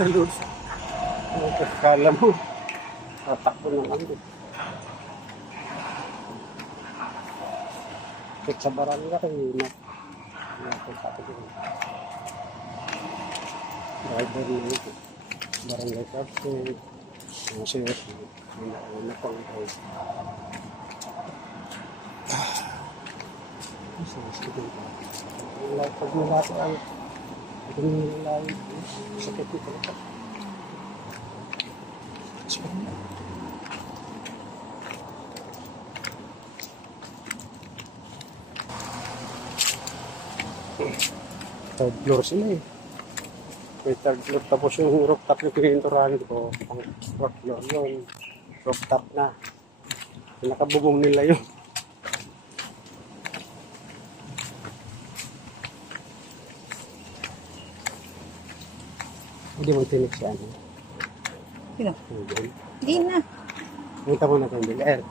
sa Lods. Kala mo, tatakbo ng ano. Kahit sa barangay, napunta ko doon. Driver na ito. Barangay Captain, mga sir, mga pang ito. Pag nalasa ang ito nila sakit nito. Third floor sila eh. May third floor tapos yung rooftop yung pininturahan ko. Ang fourth floor yun. Rooftop na. Nakabubong nila yun. Hindi mo tinik siya. Sino? Hindi na. Punta mo na kang Bilaer.